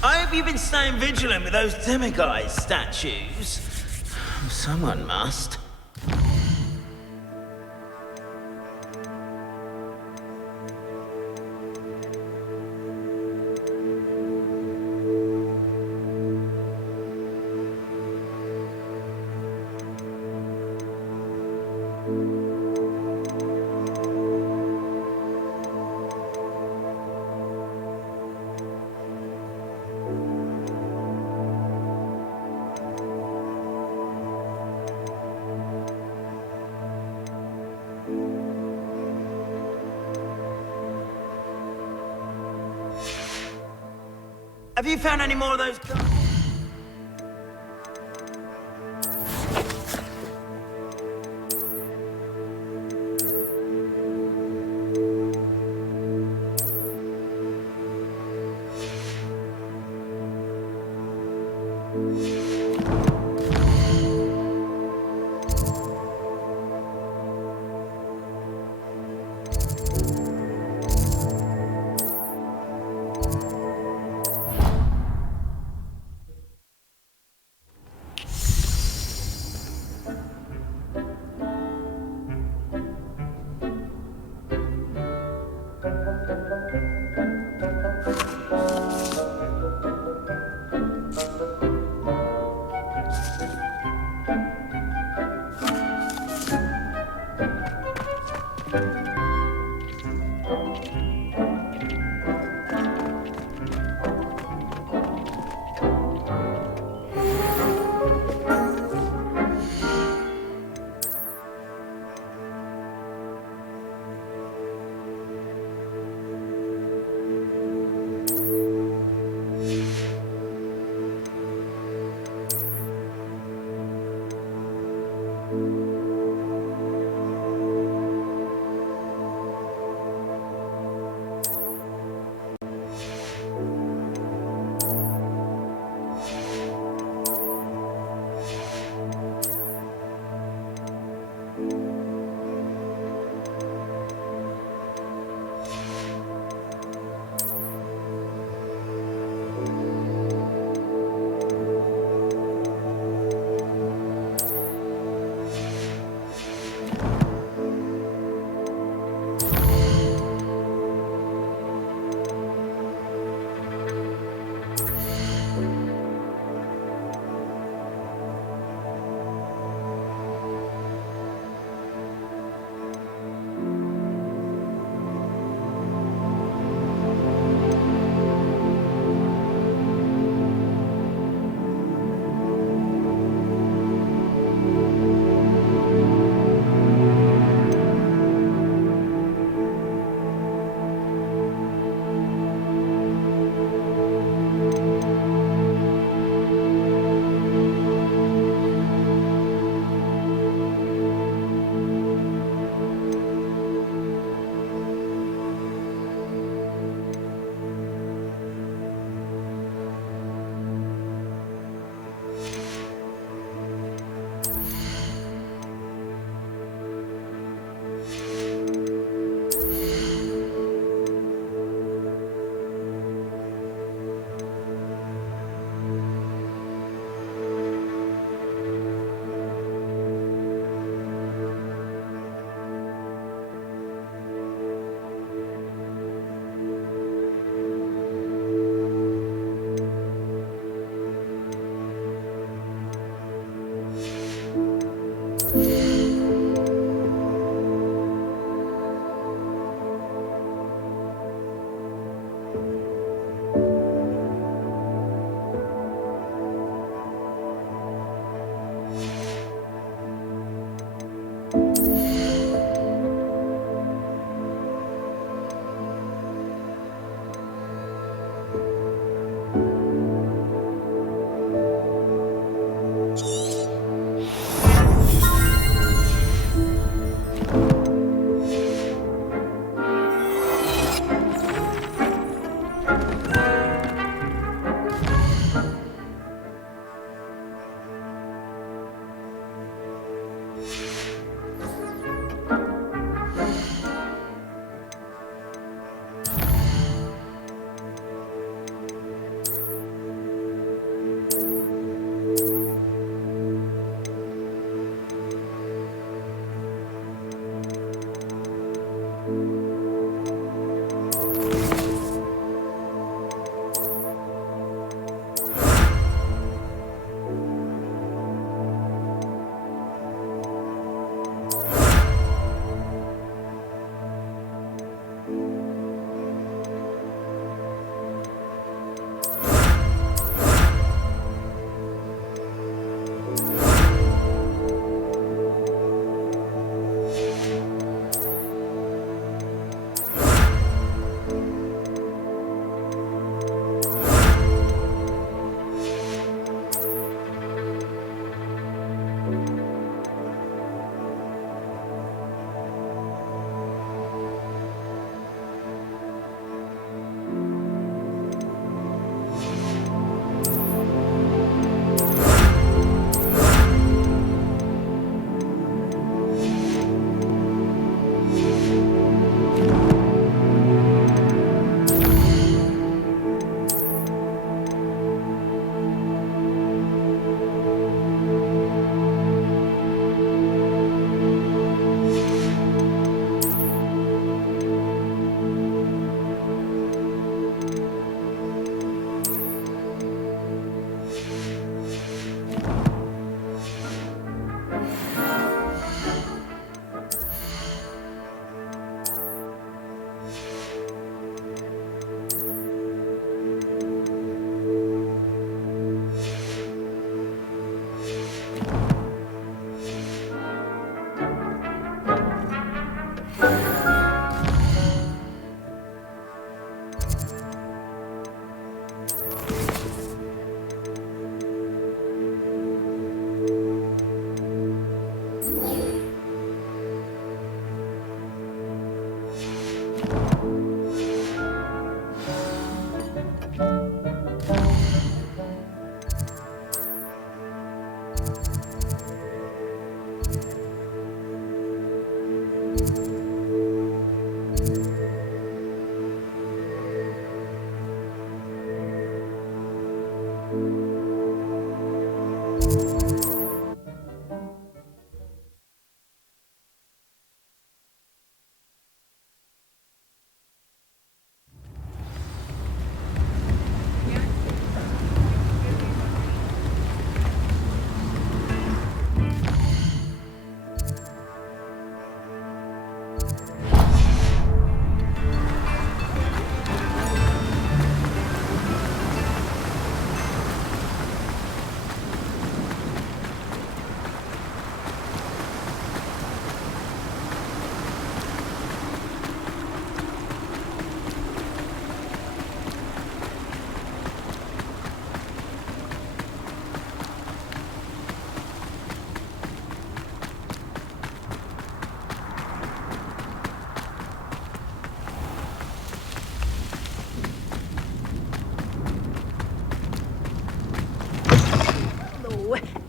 I hope you've been staying vigilant with those demiguise statues. Someone must. Have you found any more of those guys?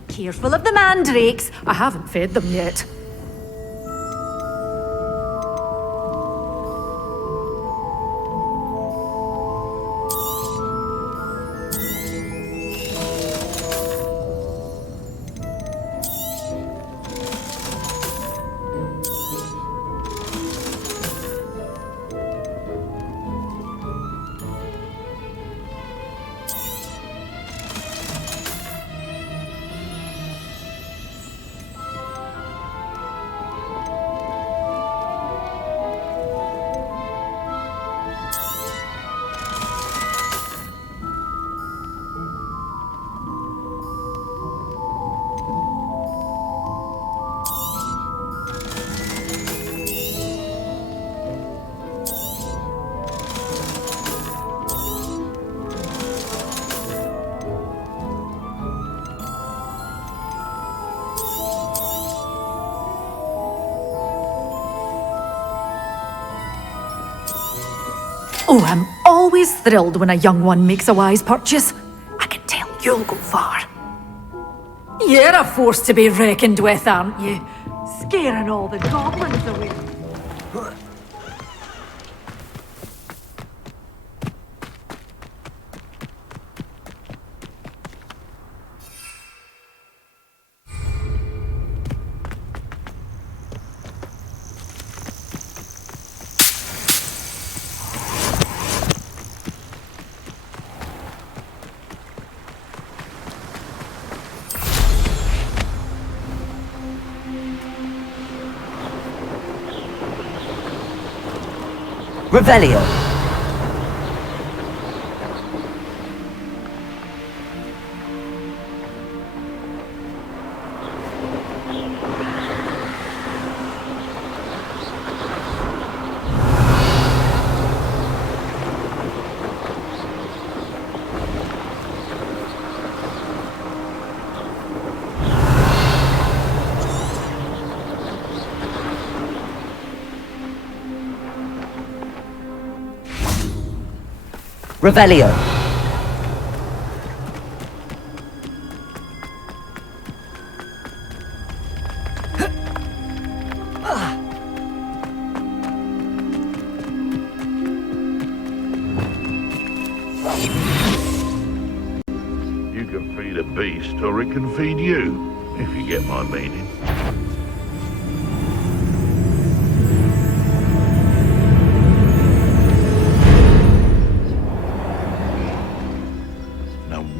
Careful of the mandrakes. I haven't fed them yet. Oh, I'm always thrilled when a young one makes a wise purchase. I can tell you'll go far. You're a force to be reckoned with, aren't you? Scaring all the goblins away. Revelio. Revelio. You can feed a beast, or it can feed you, if you get my meaning.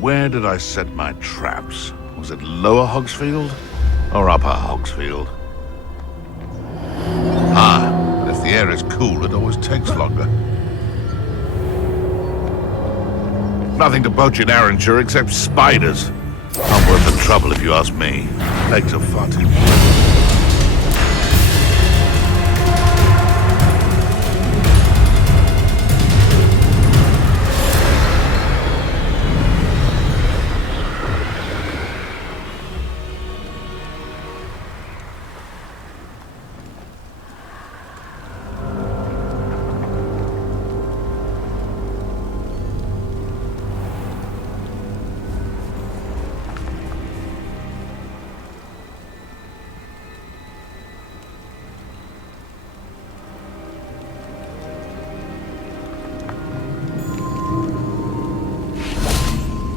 Where did I set my traps? Was it Lower Hogsfield or Upper Hogsfield? Ah, but if the air is cool, it always takes longer. Nothing to poach in Arrynshire except spiders. Not worth the trouble if you ask me. Legs are fat.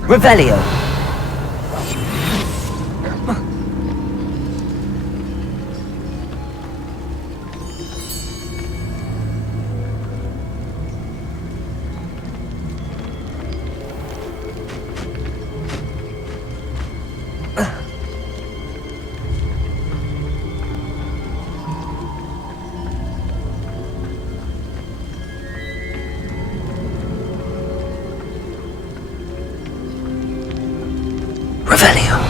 Revelio. Revelio.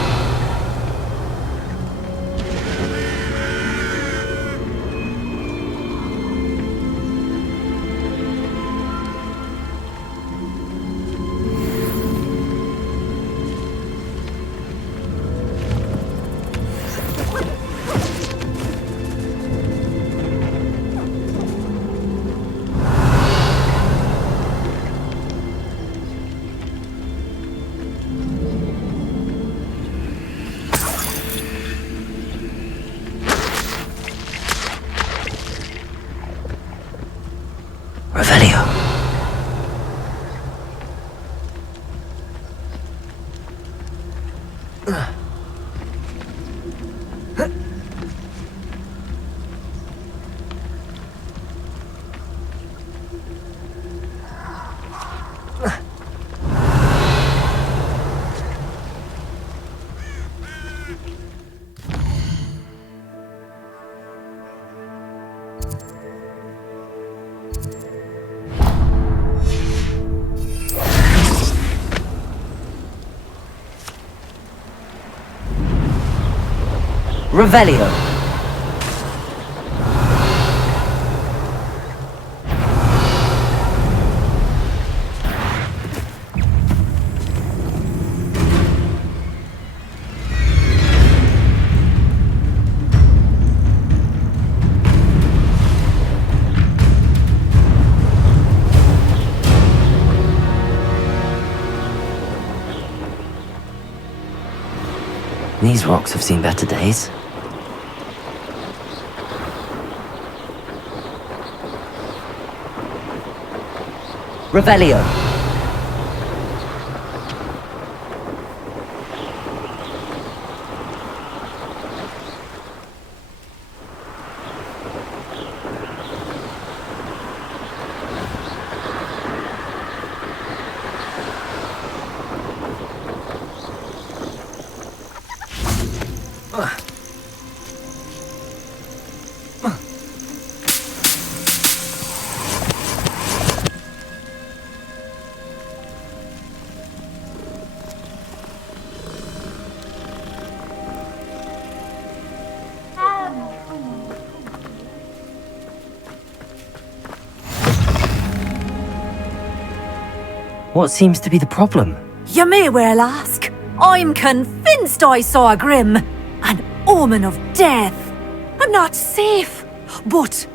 Revelio. Revelio. These rocks have seen better days. Revelio. What seems to be the problem? You may well ask. I'm convinced I saw a grim, an omen of death. I'm not safe. But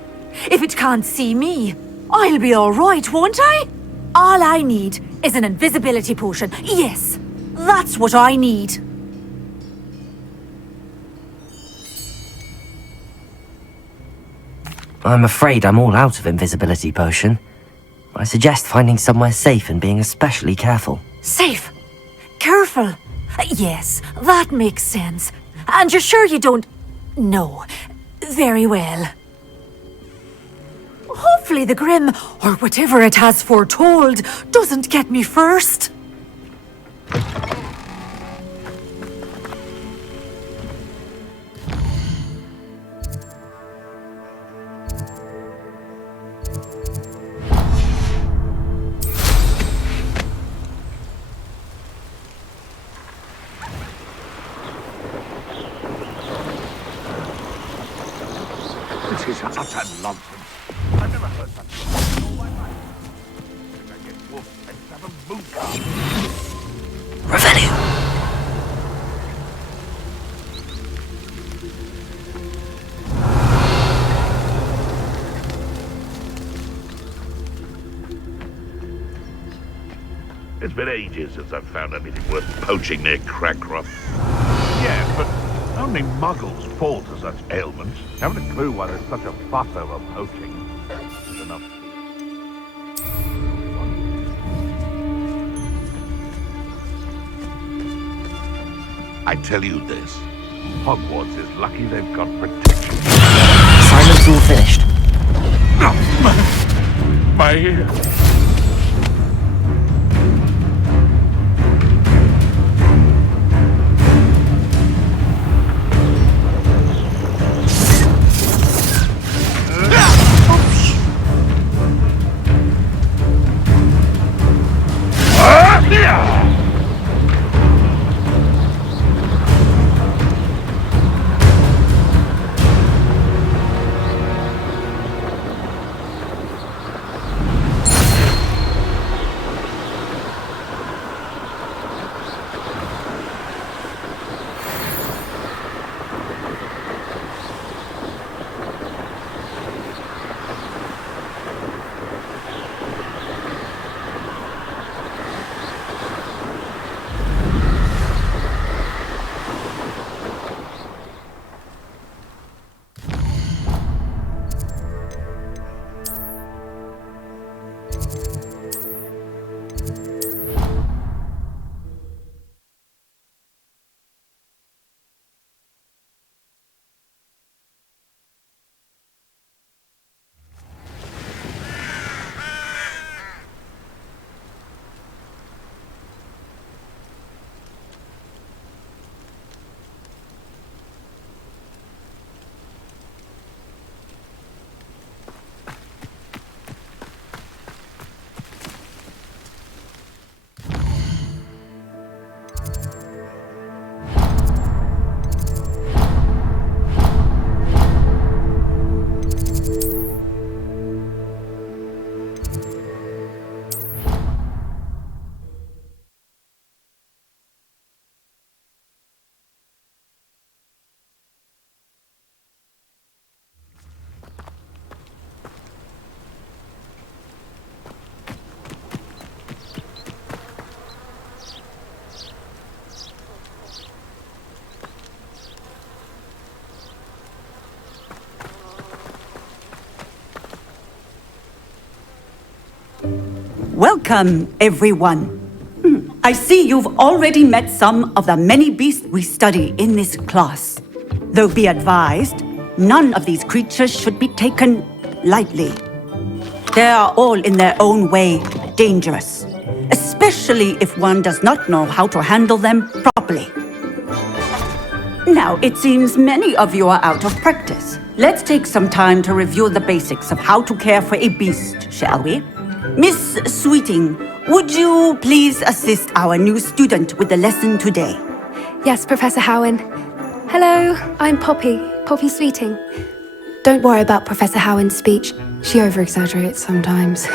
if it can't see me, I'll be all right, won't I? All I need is an invisibility potion. Yes, that's what I need. I'm afraid I'm all out of invisibility potion. I suggest finding somewhere safe and being especially careful. Safe? Careful? Yes, that makes sense. And you're sure you don't... No. Very well. Hopefully the Grim, or whatever it has foretold, doesn't get me first. This is utter nonsense. I've never heard such in all my life. I get wolf and have a moon car. Revelio. It's been ages since I've found anything worth poaching near Crackcroft. Yeah, but only muggles fall to such ailments. Haven't a clue why there's such a fuss over poaching. It's enough. I tell you this, Hogwarts is lucky they've got protection. Assignment's all finished. My ear. Welcome, everyone. I see you've already met some of the many beasts we study in this class. Though be advised, none of these creatures should be taken lightly. They are all in their own way dangerous, especially if one does not know how to handle them properly. Now, it seems many of you are out of practice. Let's take some time to review the basics of how to care for a beast, shall we? Miss Sweeting, would you please assist our new student with the lesson today? Yes, Professor Howen. Hello, I'm Poppy Sweeting. Don't worry about Professor Howen's speech. She over-exaggerates sometimes.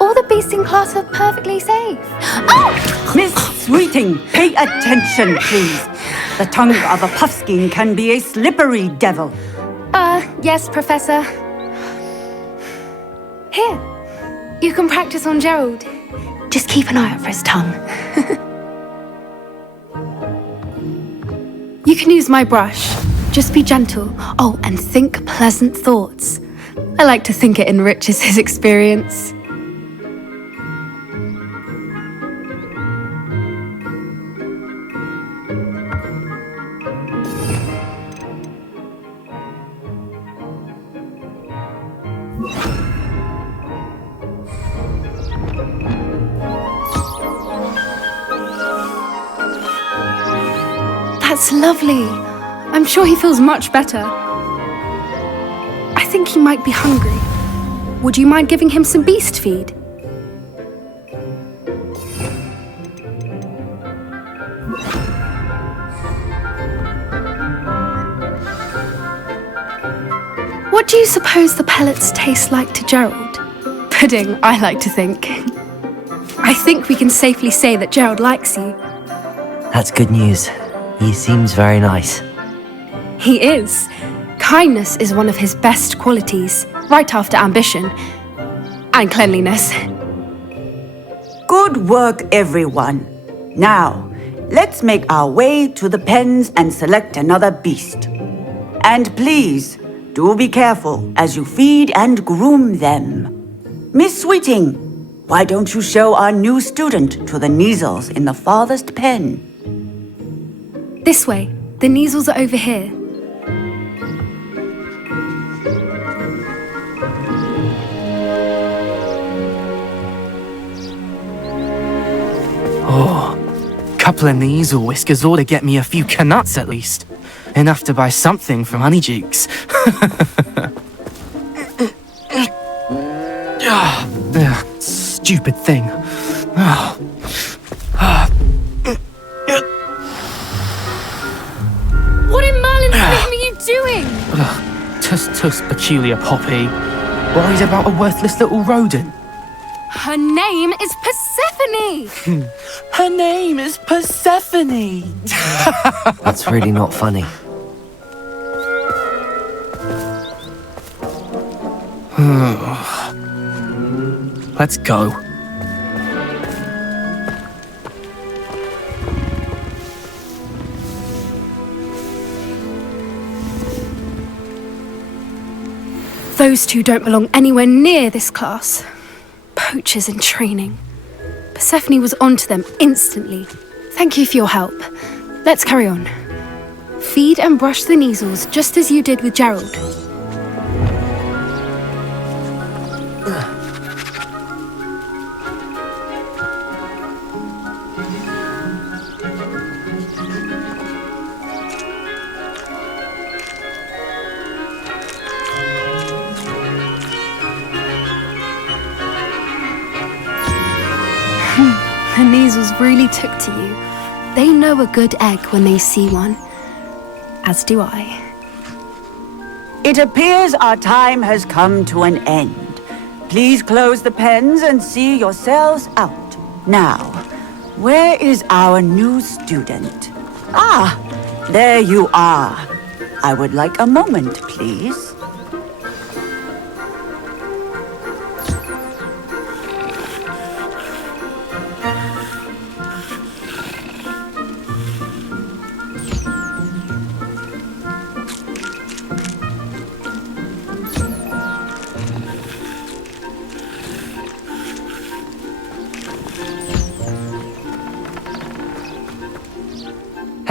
All the beasts in class are perfectly safe. Oh! Miss Sweeting, pay attention, please. The tongue of a puffskein can be a slippery devil. Yes, Professor. Here, you can practice on Gerald. Just keep an eye out for his tongue. You can use my brush. Just be gentle. Oh, and think pleasant thoughts. I like to think it enriches his experience. That's lovely. I'm sure he feels much better. I think he might be hungry. Would you mind giving him some beast feed? What do you suppose the pellets taste like to Gerald? Pudding, I like to think. I think we can safely say that Gerald likes you. That's good news. He seems very nice. He is. Kindness is one of his best qualities, right after ambition and cleanliness. Good work, everyone. Now, let's make our way to the pens and select another beast. And please, do be careful as you feed and groom them. Miss Sweeting, why don't you show our new student to the Neasels in the farthest pen? This way. The Neasels are over here. Oh, couple of Neasel whiskers ought to get me a few canuts at least. Enough to buy something from Honeydukes. Stupid thing. What in Merlin's name are you doing? Tuss, peculiar Poppy. Worries about a worthless little rodent. Her name is Persephone! Her name is Persephone! That's really not funny. Let's go. Those two don't belong anywhere near this class. Poachers in training. Persephone was onto them instantly. Thank you for your help. Let's carry on. Feed and brush the Neasels just as you did with Gerald. The Neasels really took to you. They know a good egg when they see one. As do I. It appears our time has come to an end. Please close the pens and see yourselves out. Now, where is our new student? Ah, there you are. I would like a moment, please.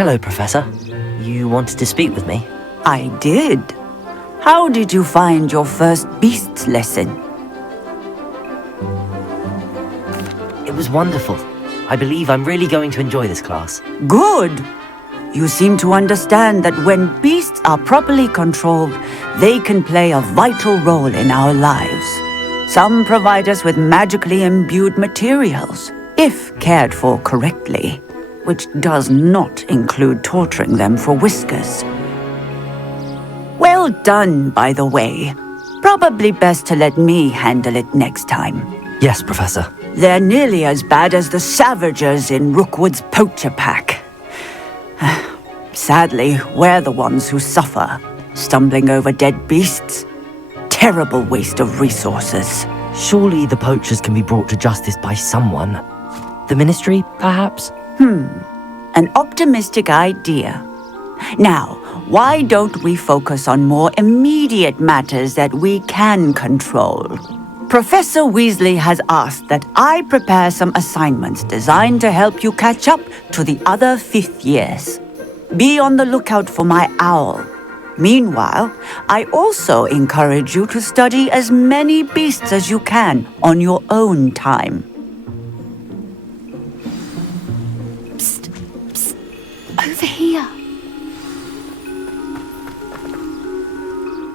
Hello, Professor. You wanted to speak with me? I did. How did you find your first beasts lesson? It was wonderful. I believe I'm really going to enjoy this class. Good. You seem to understand that when beasts are properly controlled, they can play a vital role in our lives. Some provide us with magically imbued materials, if cared for correctly, which does not include torturing them for whiskers. Well done, by the way. Probably best to let me handle it next time. Yes, Professor. They're nearly as bad as the Savagers in Rookwood's poacher pack. Sadly, we're the ones who suffer, stumbling over dead beasts. Terrible waste of resources. Surely the poachers can be brought to justice by someone. The Ministry, perhaps? An optimistic idea. Now, why don't we focus on more immediate matters that we can control? Professor Weasley has asked that I prepare some assignments designed to help you catch up to the other fifth years. Be on the lookout for my owl. Meanwhile, I also encourage you to study as many beasts as you can on your own time. Psst, psst, over here.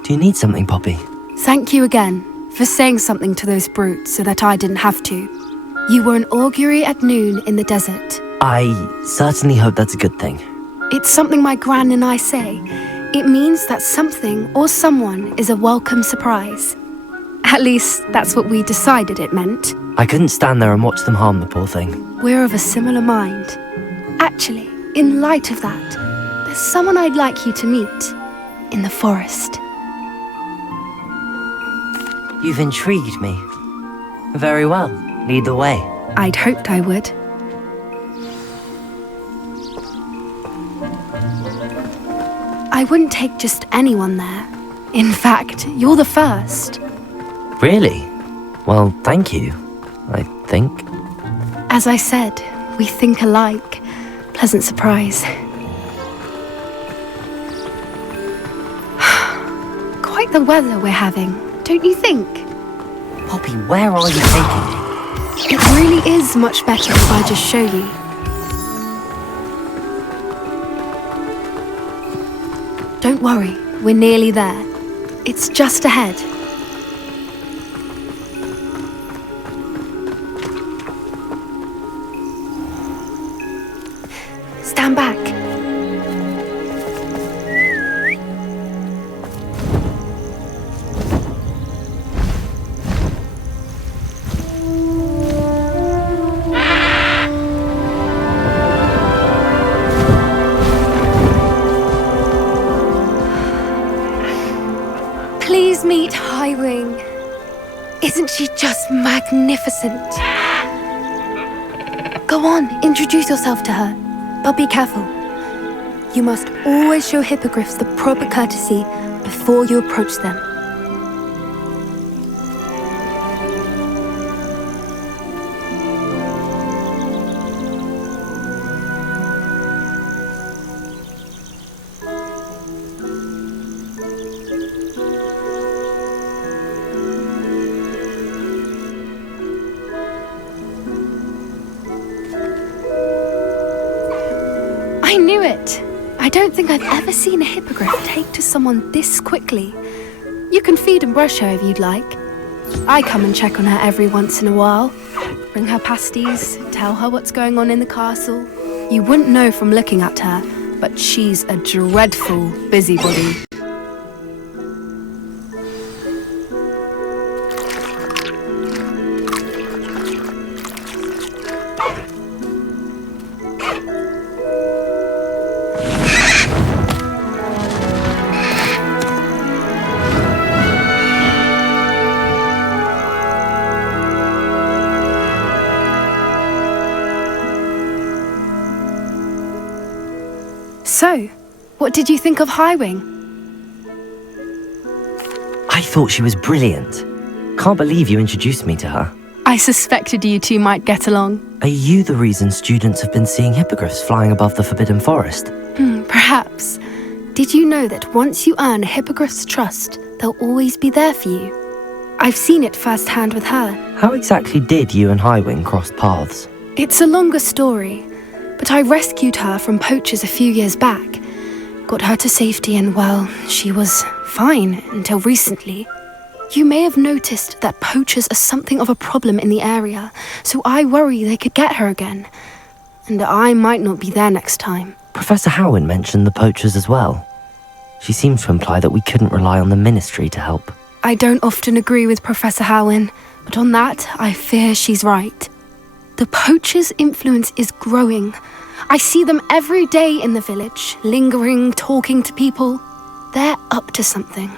Do you need something, Poppy? Thank you again for saying something to those brutes so that I didn't have to. You were an augury at noon in the desert. I certainly hope that's a good thing. It's something my gran and I say. It means that something or someone is a welcome surprise. At least, that's what we decided it meant. I couldn't stand there and watch them harm the poor thing. We're of a similar mind. Actually, in light of that, there's someone I'd like you to meet in the forest. You've intrigued me. Very well. Lead the way. I'd hoped I would. I wouldn't take just anyone there. In fact, you're the first. Really? Well, thank you, I think. As I said, we think alike. Pleasant surprise. Quite the weather we're having, don't you think? Poppy, where are you taking me? It really is much better if I just show you. Don't worry, we're nearly there. It's just ahead. Stand back. Please meet Highwing. Isn't she just magnificent? Go on, introduce yourself to her. But be careful. You must always show hippogriffs the proper courtesy before you approach them. I knew it! I don't think I've ever seen a hippogriff take to someone this quickly. You can feed and brush her if you'd like. I come and check on her every once in a while. Bring her pasties, tell her what's going on in the castle. You wouldn't know from looking at her, but she's a dreadful busybody. So, what did you think of Highwing? I thought she was brilliant. Can't believe you introduced me to her. I suspected you two might get along. Are you the reason students have been seeing hippogriffs flying above the Forbidden Forest? Perhaps. Did you know that once you earn a hippogriff's trust, they'll always be there for you? I've seen it firsthand with her. How exactly did you and Highwing cross paths? It's a longer story, but I rescued her from poachers a few years back. Got her to safety and, well, she was fine until recently. You may have noticed that poachers are something of a problem in the area, so I worry they could get her again. And I might not be there next time. Professor Howin mentioned the poachers as well. She seemed to imply that we couldn't rely on the Ministry to help. I don't often agree with Professor Howin, but on that, I fear she's right. The poachers' influence is growing. I see them every day in the village, lingering, talking to people. They're up to something.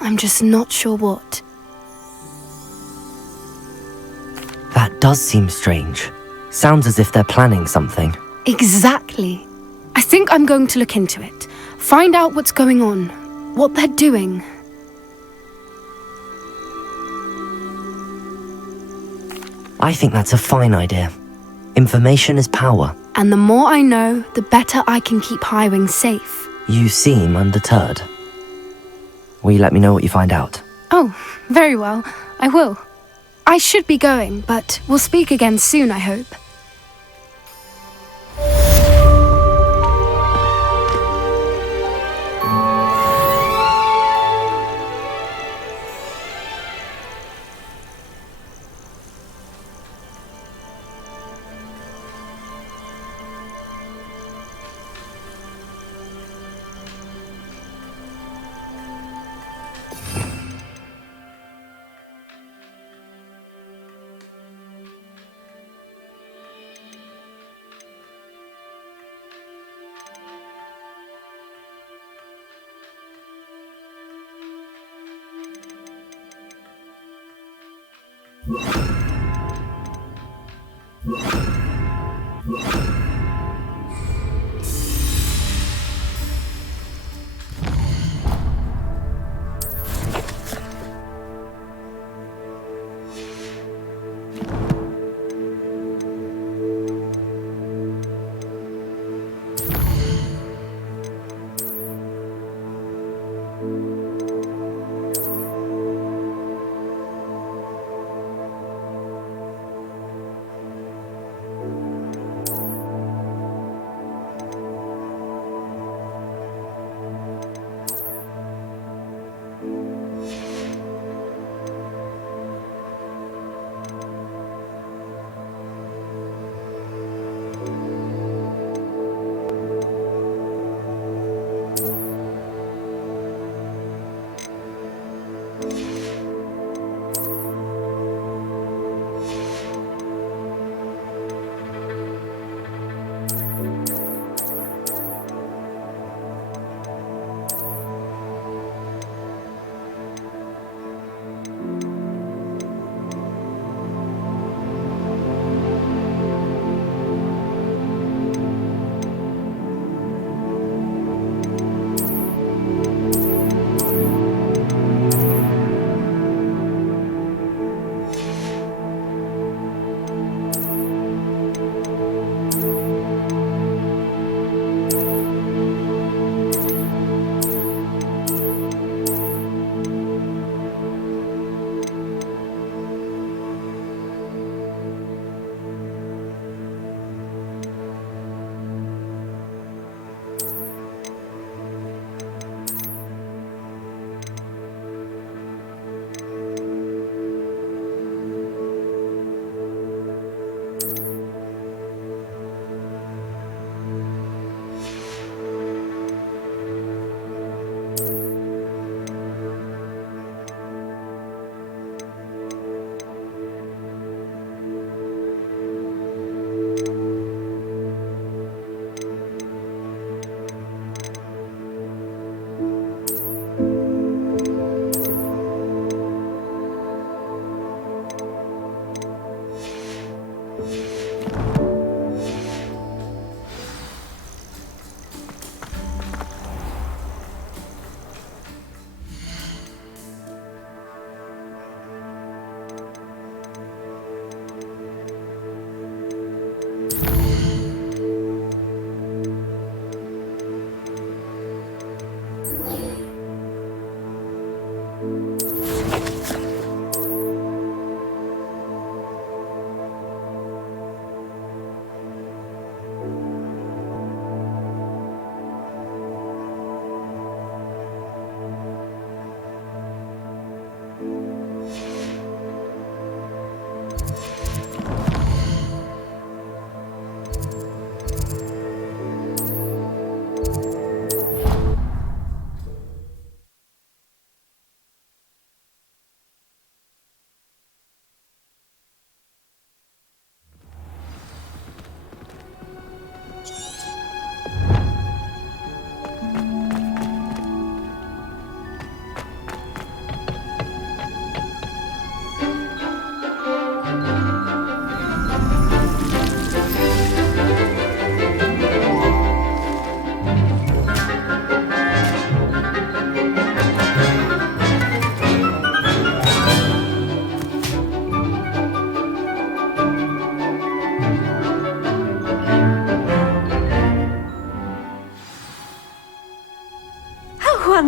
I'm just not sure what. That does seem strange. Sounds as if they're planning something. Exactly. I think I'm going to look into it. Find out what's going on, what they're doing. I think that's a fine idea. Information is power. And the more I know, the better I can keep Highwing safe. You seem undeterred. Will you let me know what you find out? Oh, very well. I will. I should be going, but we'll speak again soon, I hope.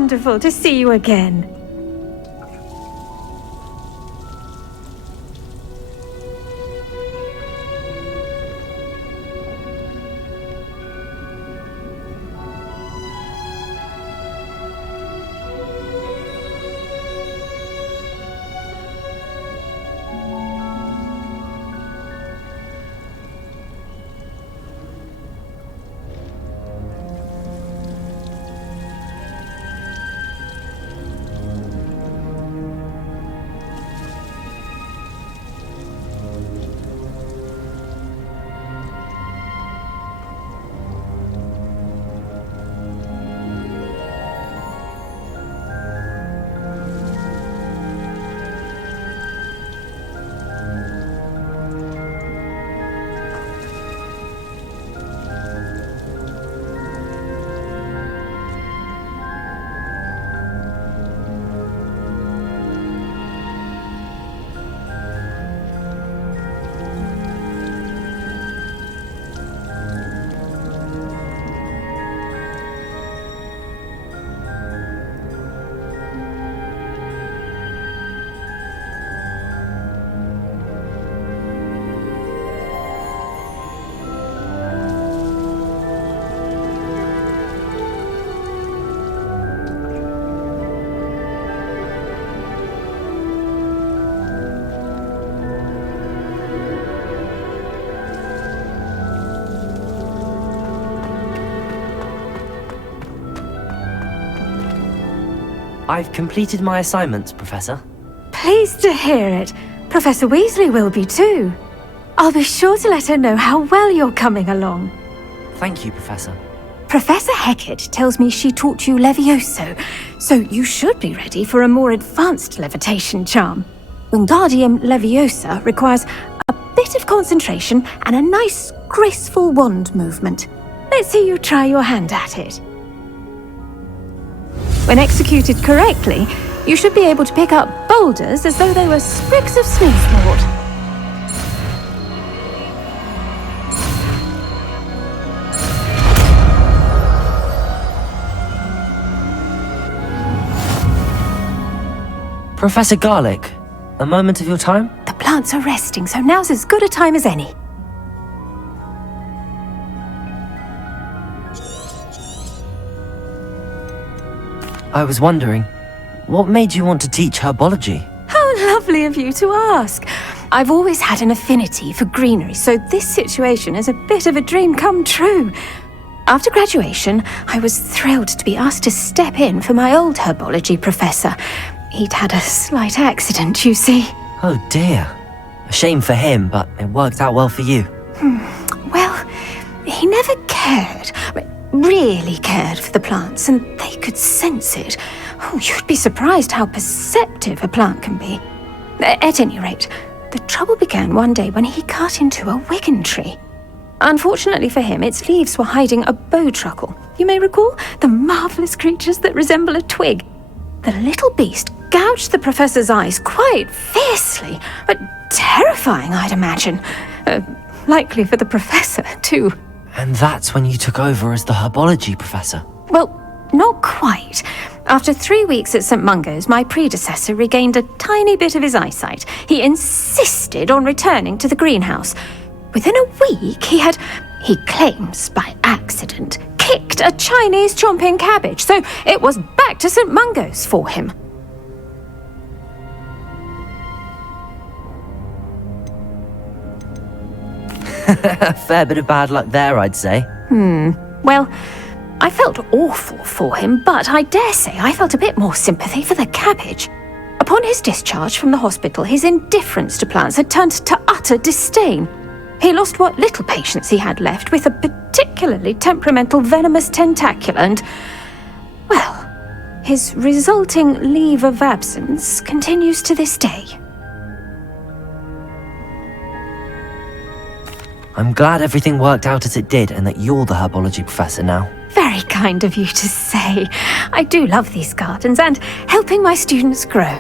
wonderful to see you again. I've completed my assignments, Professor. Pleased to hear it. Professor Weasley will be too. I'll be sure to let her know how well you're coming along. Thank you, Professor. Professor Hecat tells me she taught you Levioso, so you should be ready for a more advanced levitation charm. Wingardium Leviosa requires a bit of concentration and a nice, graceful wand movement. Let's see you try your hand at it. When executed correctly, you should be able to pick up boulders as though they were sprigs of sneezewort. Professor Garlick, a moment of your time? The plants are resting, so now's as good a time as any. I was wondering, what made you want to teach herbology? How lovely of you to ask. I've always had an affinity for greenery, so this situation is a bit of a dream come true. After graduation, I was thrilled to be asked to step in for my old herbology professor. He'd had a slight accident, you see. Oh dear. A shame for him, but it worked out well for you. Well, he never cared, really cared for the plants, and they could sense it. Oh, you'd be surprised how perceptive a plant can be. At any rate, the trouble began one day when he cut into a wigan tree. Unfortunately for him, its leaves were hiding a bowtruckle. You may recall the marvellous creatures that resemble a twig. The little beast gouged the professor's eyes quite fiercely, but terrifying, I'd imagine. Likely for the professor, too. And that's when you took over as the herbology professor? Well, not quite. After 3 weeks at St. Mungo's, my predecessor regained a tiny bit of his eyesight. He insisted on returning to the greenhouse. Within a week, he claims by accident, kicked a Chinese chomping cabbage, so it was back to St. Mungo's for him. A fair bit of bad luck there, I'd say. Well, I felt awful for him, but I dare say I felt a bit more sympathy for the cabbage. Upon his discharge from the hospital, his indifference to plants had turned to utter disdain. He lost what little patience he had left with a particularly temperamental venomous tentacula and, well, his resulting leave of absence continues to this day. I'm glad everything worked out as it did and that you're the herbology professor now. Very kind of you to say. I do love these gardens and helping my students grow.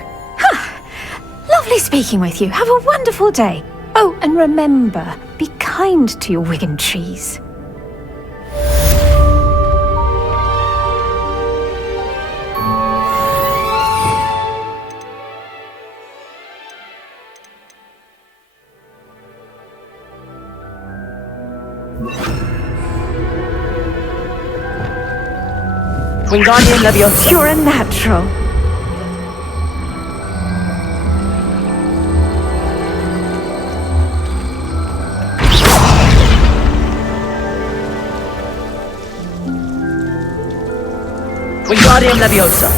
Lovely speaking with you. Have a wonderful day. Oh, and remember, be kind to your wigan trees. Wingardium Leviosa. You're a natural. Wingardium Leviosa.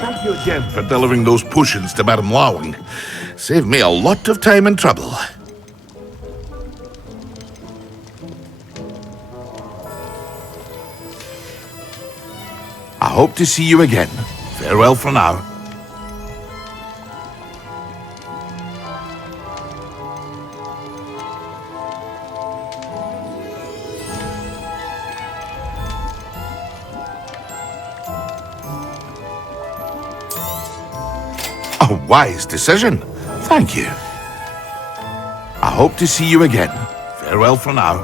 Thank you again for delivering those potions to Madame Lawing. Saved me a lot of time and trouble. I hope to see you again. Farewell for now. A wise decision. Thank you. I hope to see you again. Farewell for now.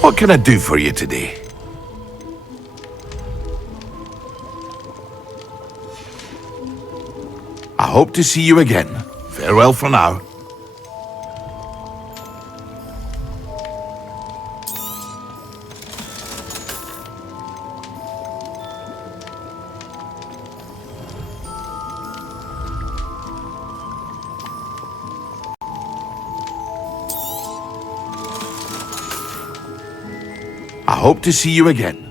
What can I do for you today? I hope to see you again. Farewell for now. I hope to see you again.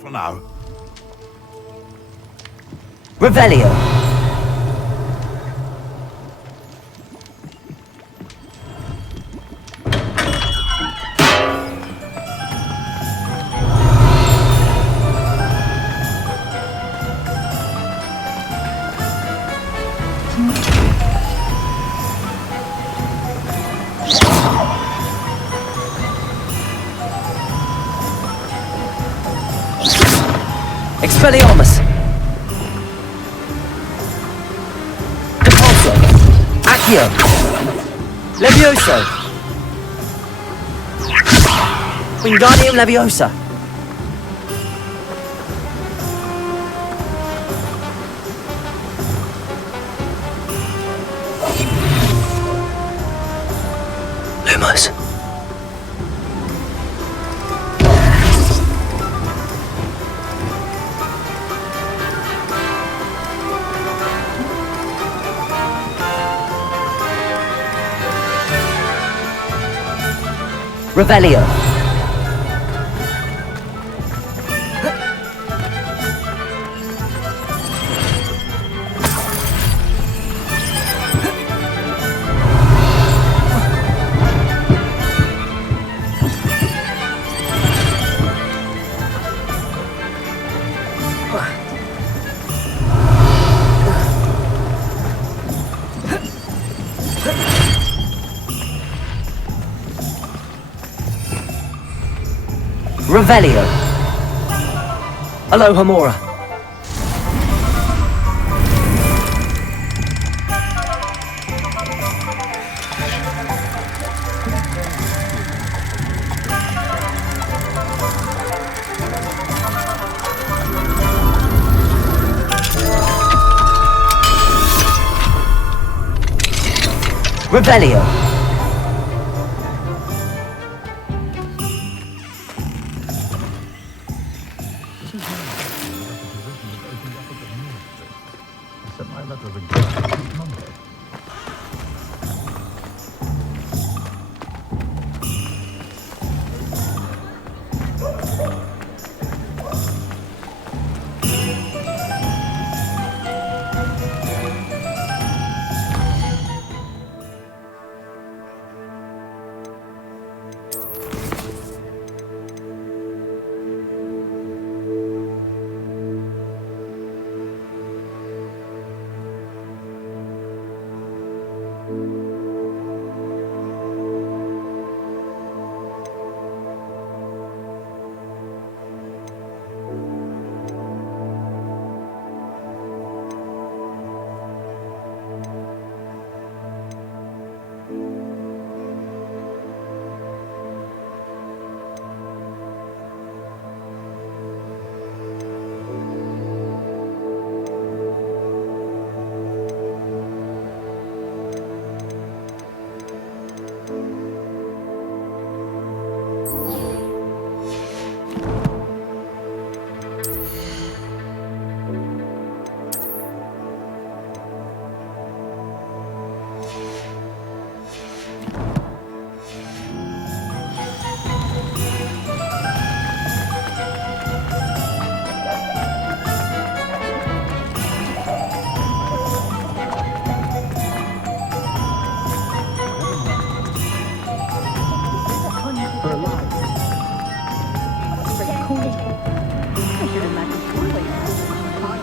For now. Revelio. Expelliarmus! Depulso! Accio! Levioso! Wingardium Leviosa! Lumos! Revelio. Revelio. Aloha Mora. Revelio.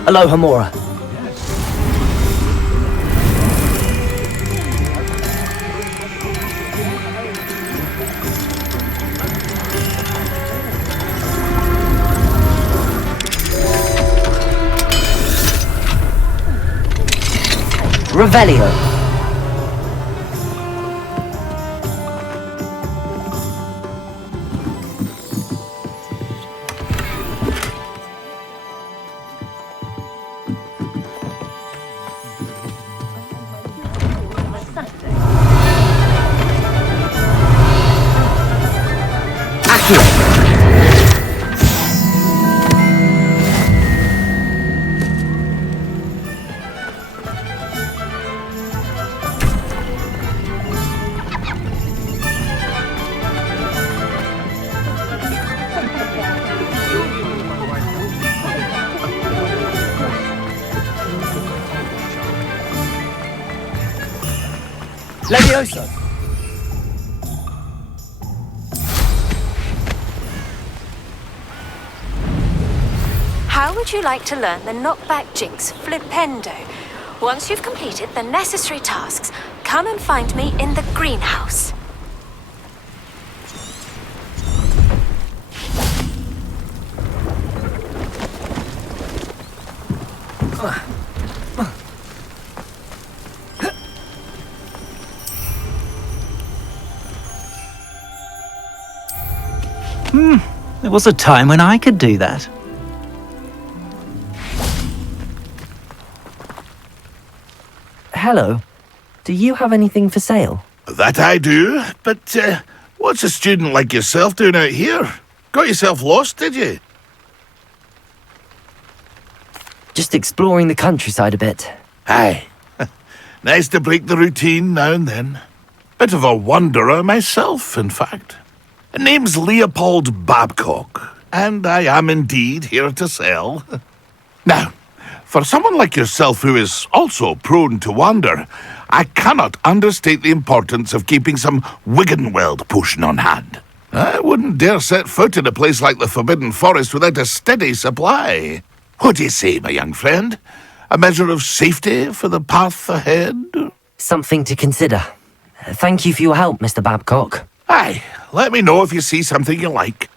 Aloha Mora. Revelio. Levioso. How would you like to learn the knockback jinx flipendo? Once you've completed the necessary tasks, come and find me in the greenhouse. There was a time when I could do that. Hello. Do you have anything for sale? That I do, but what's a student like yourself doing out here? Got yourself lost, did you? Just exploring the countryside a bit. Aye. Nice to break the routine now and then. Bit of a wanderer myself, in fact. Name's Leopold Babcock, and I am indeed here to sell. Now, for someone like yourself who is also prone to wander, I cannot understate the importance of keeping some Wiggenweld potion on hand. I wouldn't dare set foot in a place like the Forbidden Forest without a steady supply. What do you say, my young friend? A measure of safety for the path ahead? Something to consider. Thank you for your help, Mr. Babcock. Aye, let me know if you see something you like.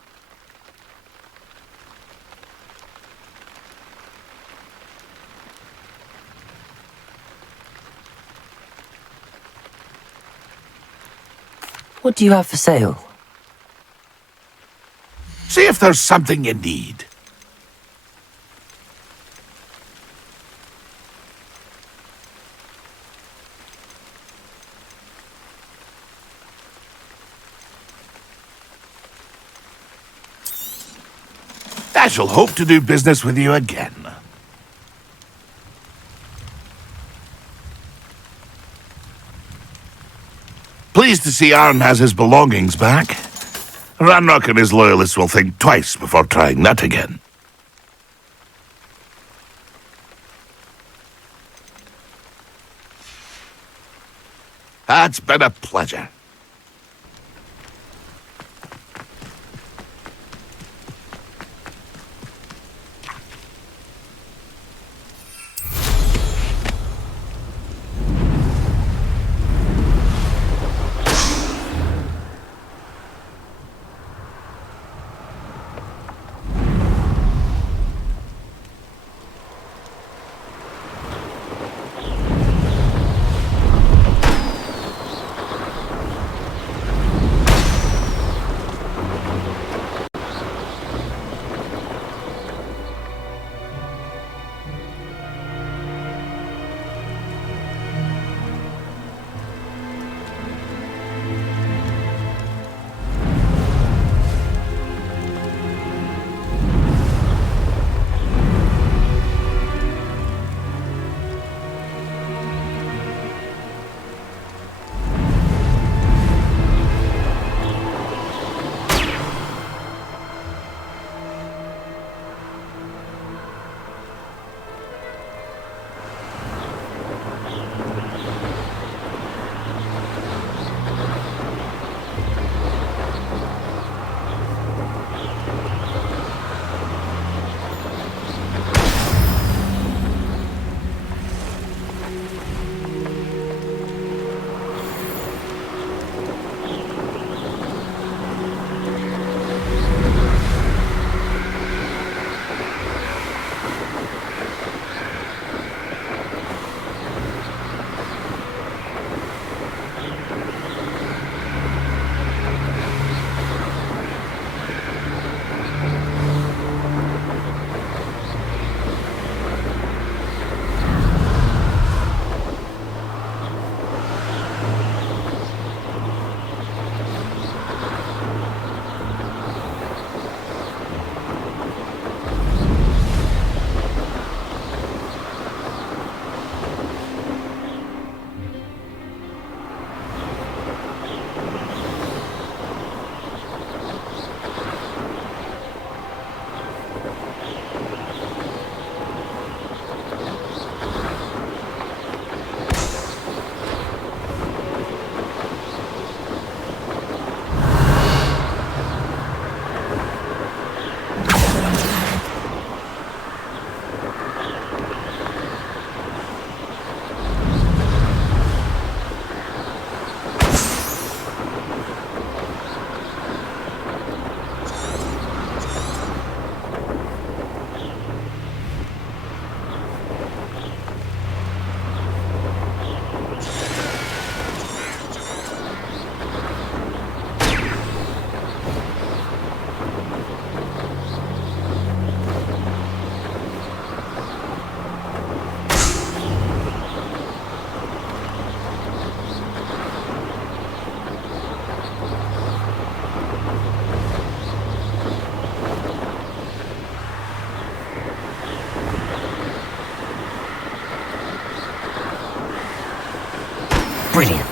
What do you have for sale? See if there's something you need. I shall hope to do business with you again. Pleased to see Arn has his belongings back. Ranrock and his loyalists will think twice before trying that again. It's been a pleasure. Brilliant.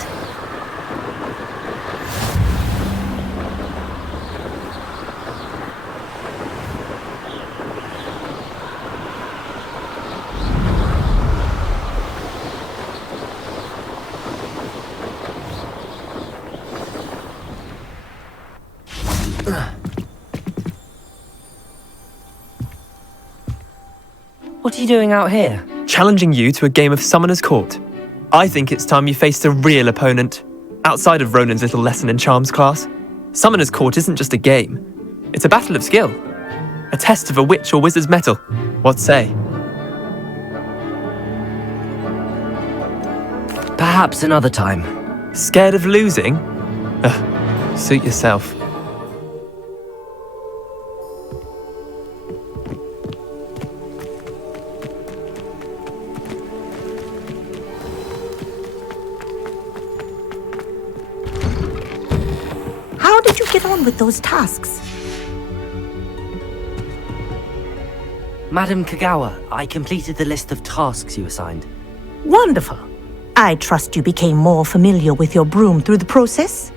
What are you doing out here? Challenging you to a game of Summoner's Court. I think it's time you faced a real opponent, outside of Ronan's little lesson in charms class. Summoner's Court isn't just a game. It's a battle of skill. A test of a witch or wizard's mettle. What say? Perhaps another time. Scared of losing? Suit yourself. How did you get on with those tasks? Madam Kagawa, I completed the list of tasks you assigned. Wonderful. I trust you became more familiar with your broom through the process?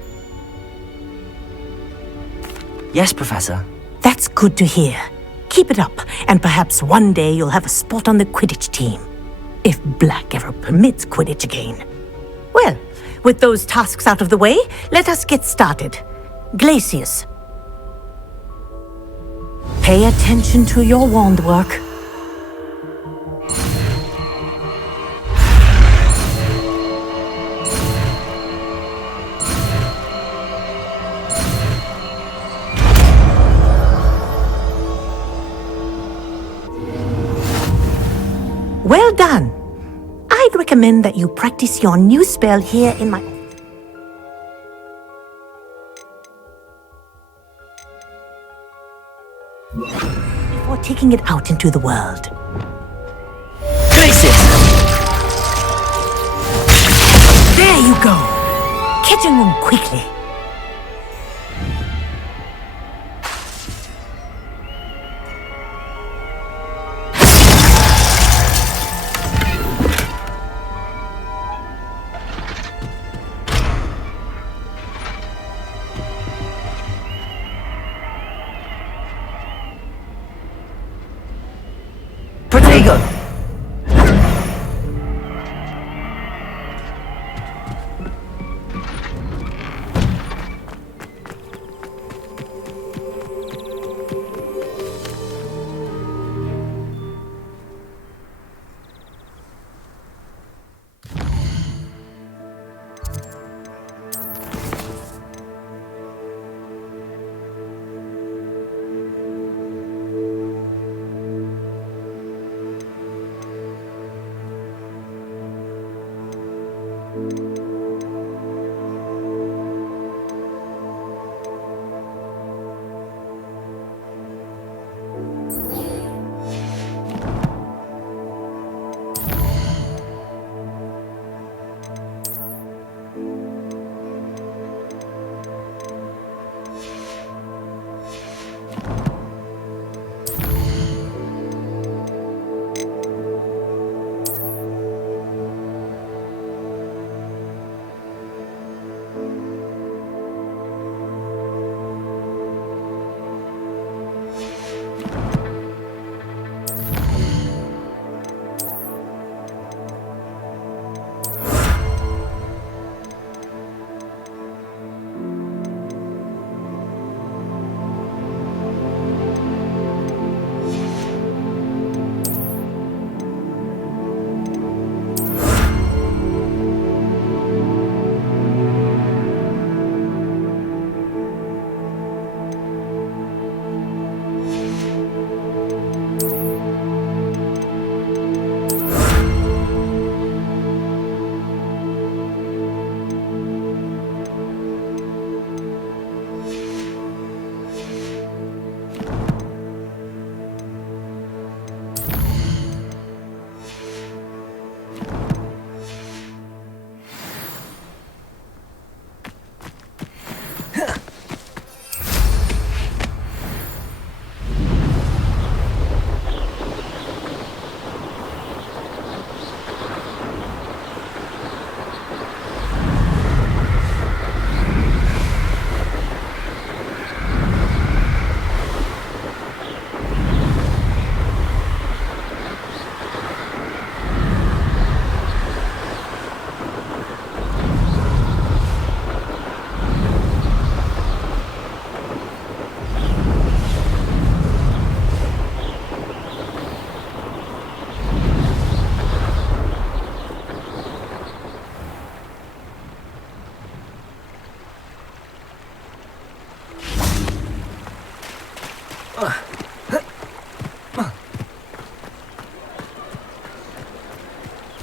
Yes, Professor. That's good to hear. Keep it up, and perhaps one day you'll have a spot on the Quidditch team. If Black ever permits Quidditch again. Well, with those tasks out of the way, let us get started. Glacius. Pay attention to your wand work. Well done. I'd recommend that you practice your new spell here in my... before taking it out into the world. Glacius! There you go. Catching them quickly. Protego!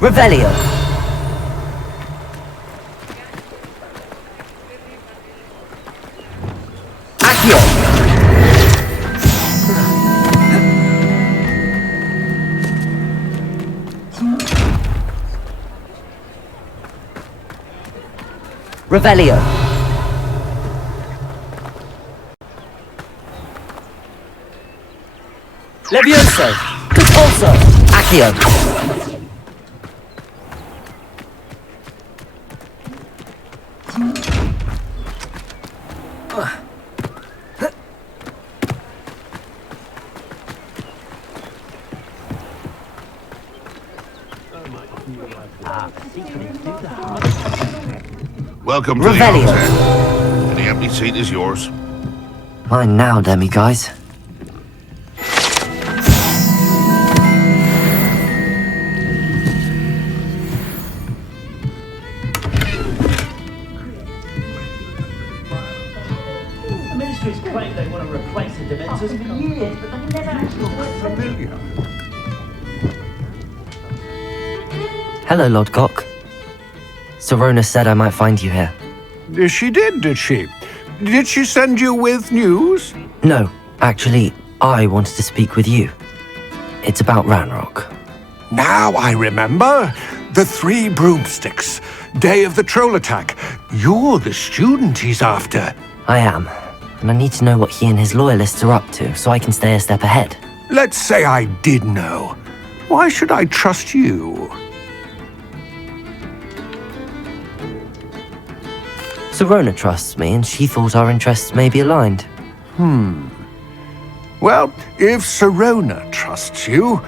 Revelio. Revelio. Levioso. Compulso. Accio. Welcome to Revelio. the hotel. Any empty seat is yours. Mine now, demi-guys. The Ministry's claimed they want to replace the Dementors for years, but they've never actually Familiar. Hello, Lord Cock. Serona said I might find you here. She did she? Did she send you with news? No, actually, I wanted to speak with you. It's about Ranrock. Now I remember. The 3 broomsticks. Day of the troll attack. You're the student he's after. I am, and I need to know what he and his loyalists are up to so I can stay a step ahead. Let's say I did know. Why should I trust you? Serona trusts me, and she thought our interests may be aligned. Well, if Serona trusts you,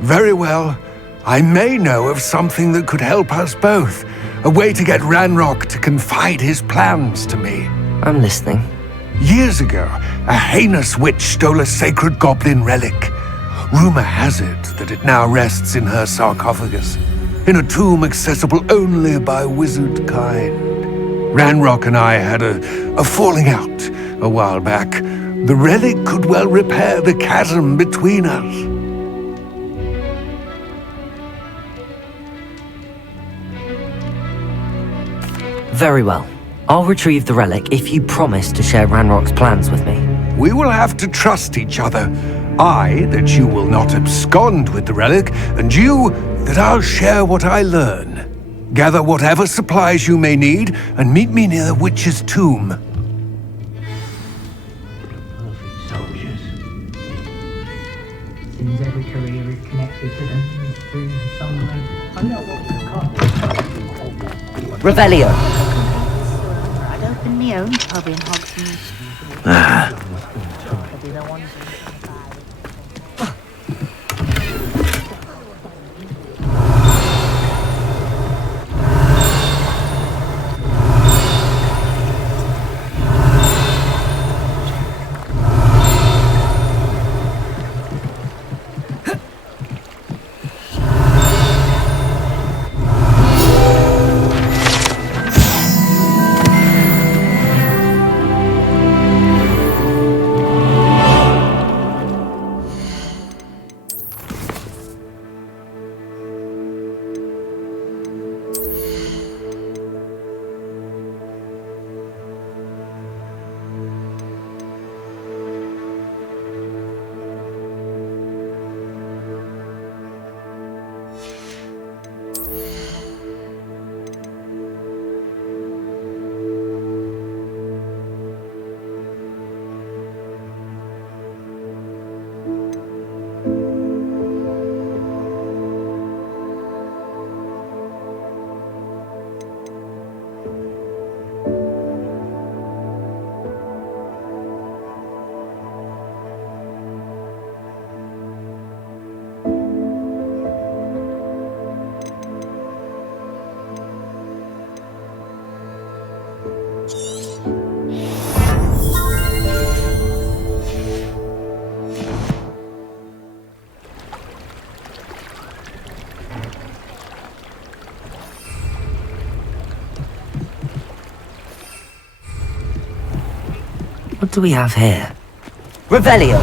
very well. I may know of something that could help us both. A way to get Ranrock to confide his plans to me. I'm listening. Years ago, a heinous witch stole a sacred goblin relic. Rumor has it that it now rests in her sarcophagus, in a tomb accessible only by wizard kind. Ranrock and I had a falling out a while back. The relic could well repair the chasm between us. Very well. I'll retrieve the relic if you promise to share Ranrock's plans with me. We will have to trust each other. I, that you will not abscond with the relic, and you, that I'll share what I learn. Gather whatever supplies you may need, and meet me near the witch's tomb. Soldiers. Seems every career is connected to them in some way. I know what Revelio. I'd open my own pub in Hogsmeade. What do we have here? Revelio!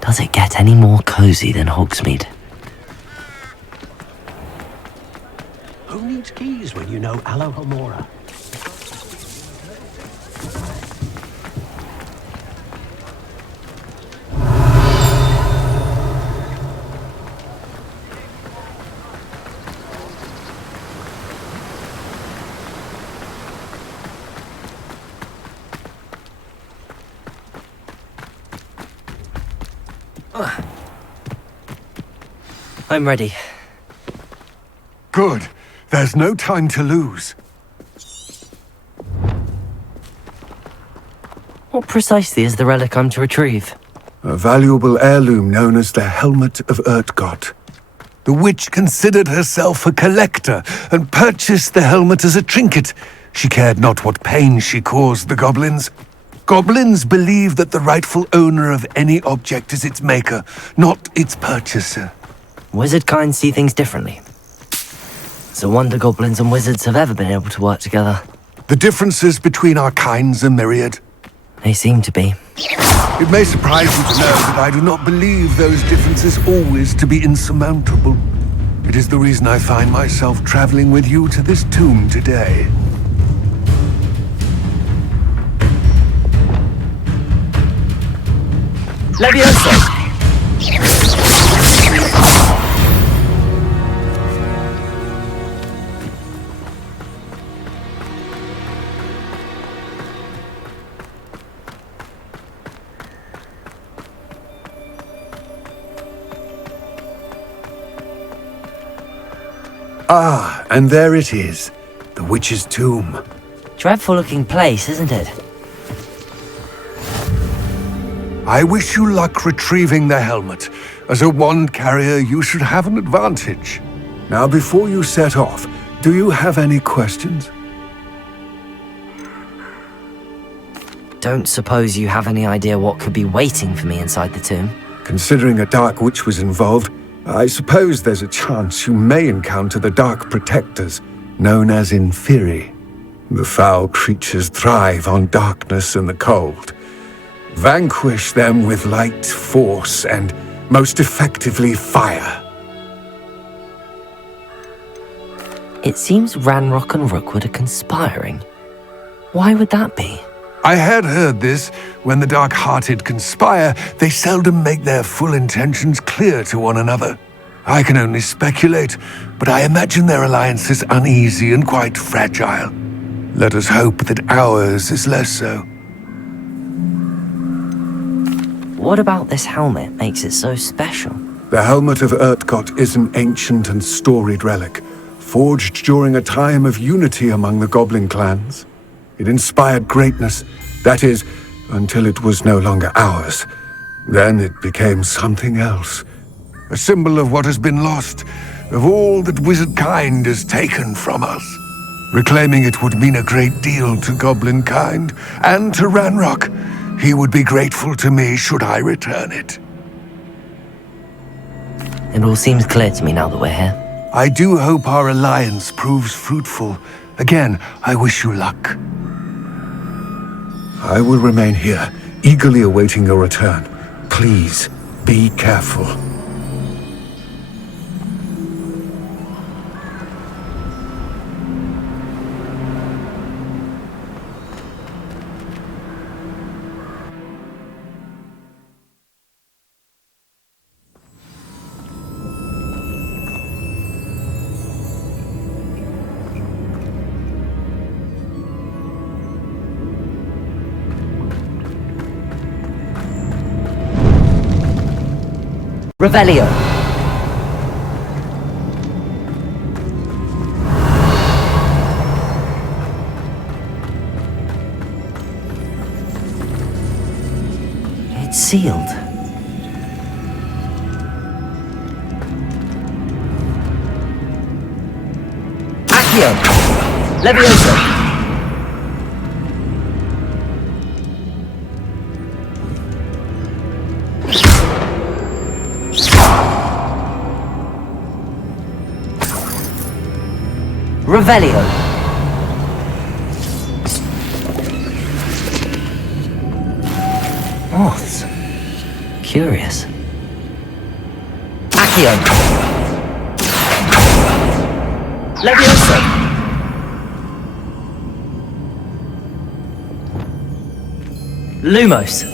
Does it get any more cozy than Hogsmeade? Who needs keys when you know Alohomora? I'm ready. Good. There's no time to lose. What precisely is the relic I'm to retrieve? A valuable heirloom known as the Helmet of Urtgott. The witch considered herself a collector and purchased the helmet as a trinket. She cared not what pain she caused the goblins. Goblins believe that the rightful owner of any object is its maker, not its purchaser. Wizard kind see things differently. It's a wonder goblins and wizards have ever been able to work together. The differences between our kinds are myriad. They seem to be. It may surprise you to know that I do not believe those differences always to be insurmountable. It is the reason I find myself traveling with you to this tomb today. Levioso! Ah, and there it is. The witch's tomb. Dreadful looking place, isn't it? I wish you luck retrieving the helmet. As a wand carrier, you should have an advantage. Now, before you set off, do you have any questions? Don't suppose you have any idea what could be waiting for me inside the tomb? Considering a dark witch was involved, I suppose there's a chance you may encounter the Dark Protectors, known as Inferi. The foul creatures thrive on darkness and the cold. Vanquish them with light, force, and, most effectively, fire. It seems Ranrock and Rookwood are conspiring. Why would that be? I had heard this. When the dark-hearted conspire, they seldom make their full intentions clear to one another. I can only speculate, but I imagine their alliance is uneasy and quite fragile. Let us hope that ours is less so. What about this helmet makes it so special? The Helmet of Urtgott is an ancient and storied relic, forged during a time of unity among the goblin clans. It inspired greatness, that is, until it was no longer ours. Then it became something else. A symbol of what has been lost, of all that wizard kind has taken from us. Reclaiming it would mean a great deal to goblin kind, and to Ranrock. He would be grateful to me should I return it. It all seems clear to me now that we're here. I do hope our alliance proves fruitful. Again, I wish you luck. I will remain here, eagerly awaiting your return. Please, be careful. Revelio. It's sealed. Accio. Levioso. Revelio. Moths. Curious. Accio. Levioso. Lumos.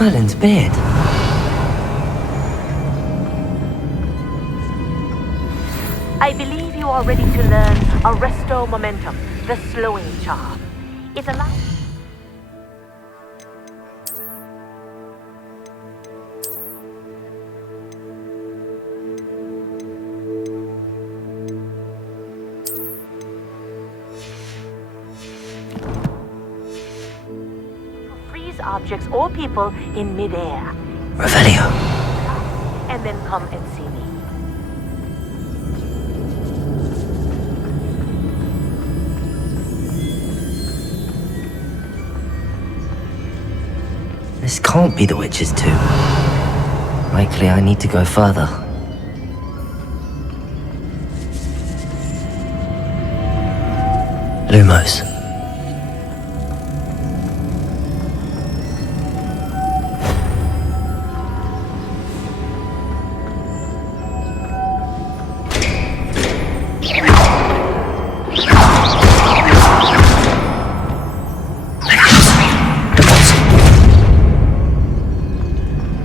Merlin's beard. I believe you are ready to learn Arresto Momentum, the slowing charm. It allows... freeze objects or people in midair. Revelio. And then come and see me. This can't be the witch's tomb. Likely I need to go further. Lumos.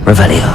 Revelio.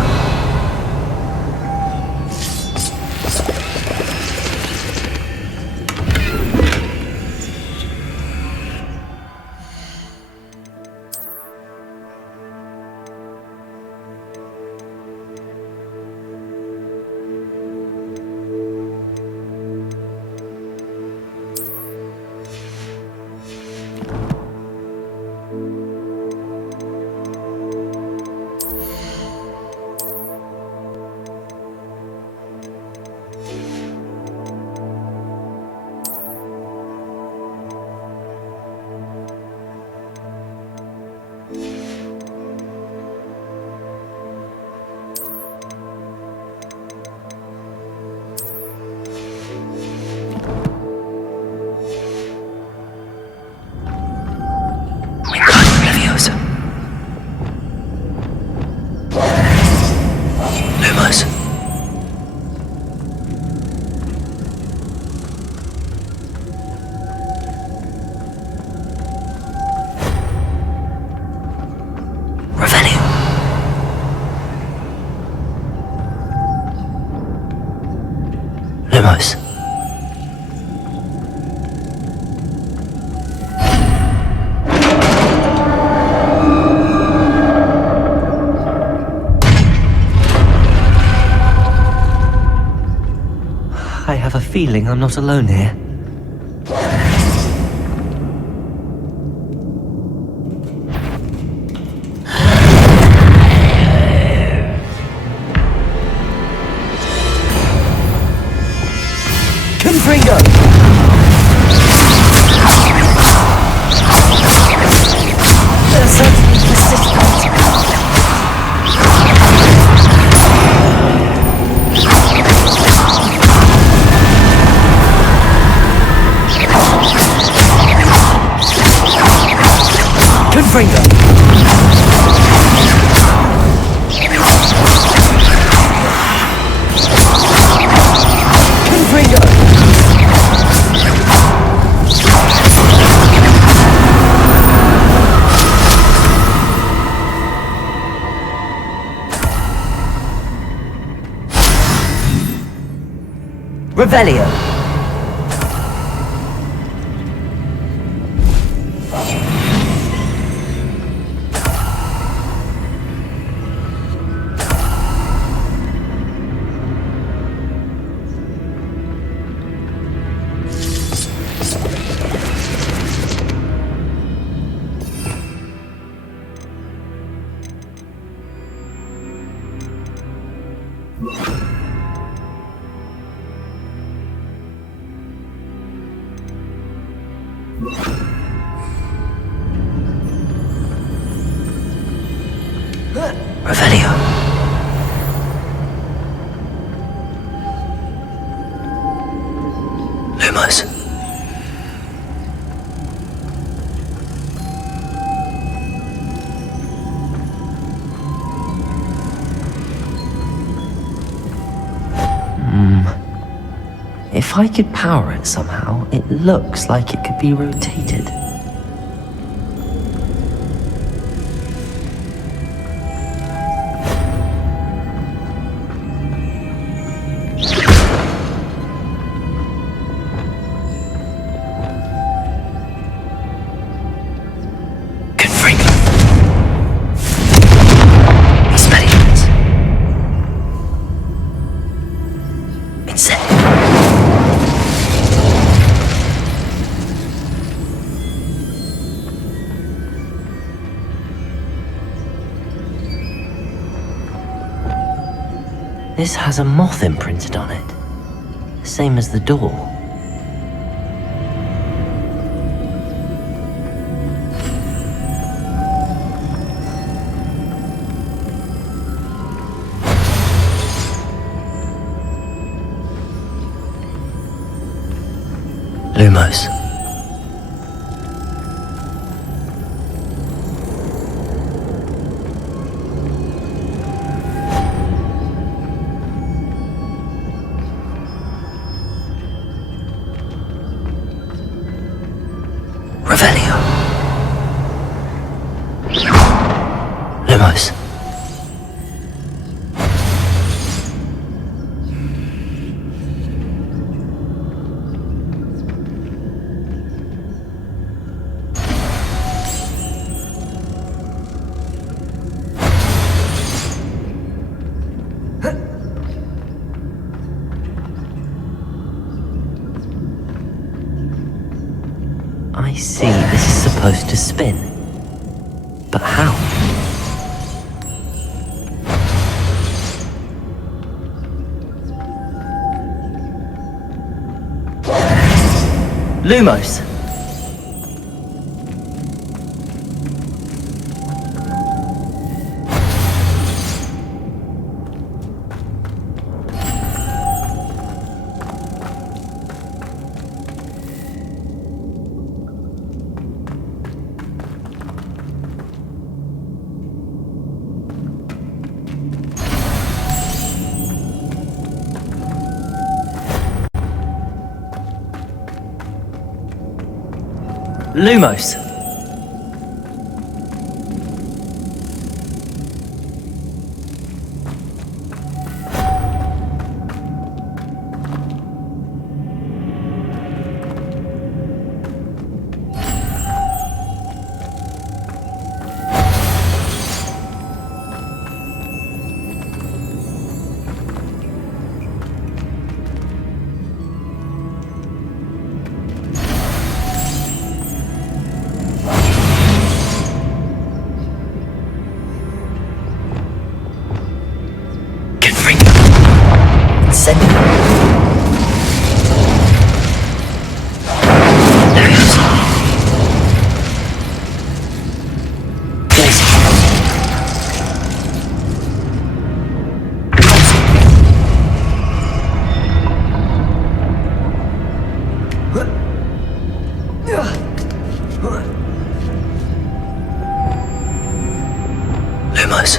Lumos. Revelio. Lumos. I have a feeling I'm not alone here. Confringo! They're certainly persistent. Confringo! Confringo! Revelio. Revelio. Lumos. If I could power it somehow, it looks like it could be rotated. This has a moth imprinted on it. Same as the door. Lumos. Revelio. Lumos. I see this is supposed to spin. But how? Lumos! Lumos! Send it. There he is. Daisy. Lumos.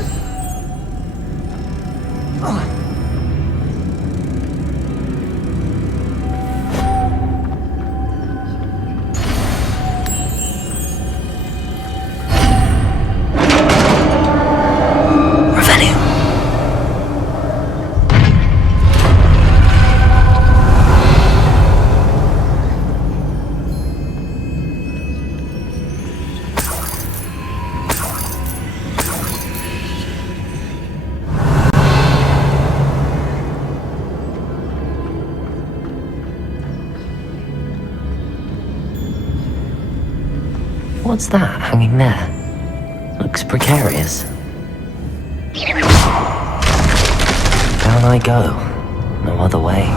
What's that hanging there? Looks precarious. Down I go. No other way.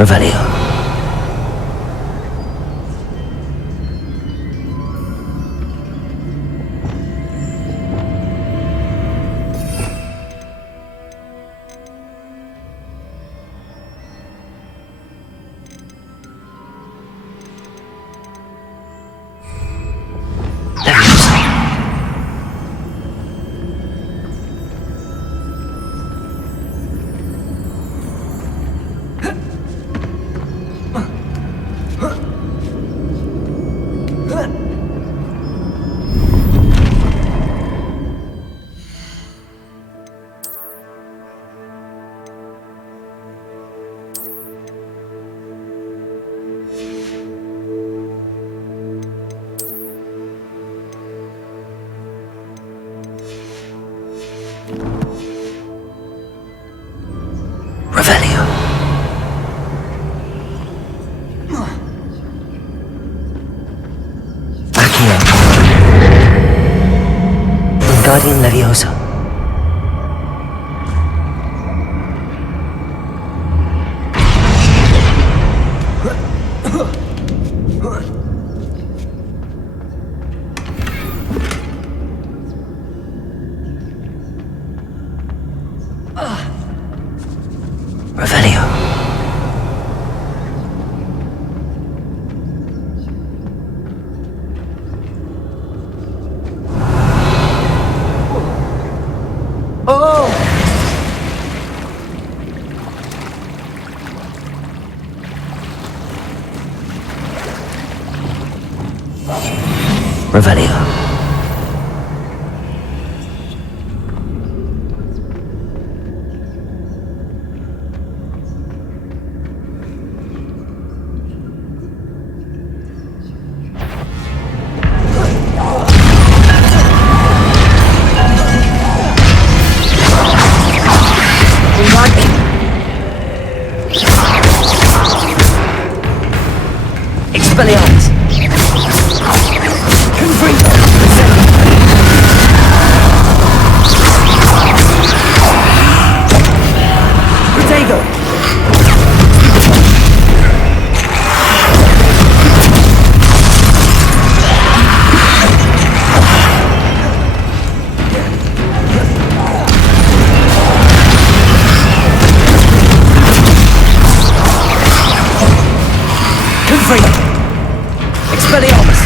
Revelio. Guardian Leviosa. Revelio. Revelio. Expelliarmus.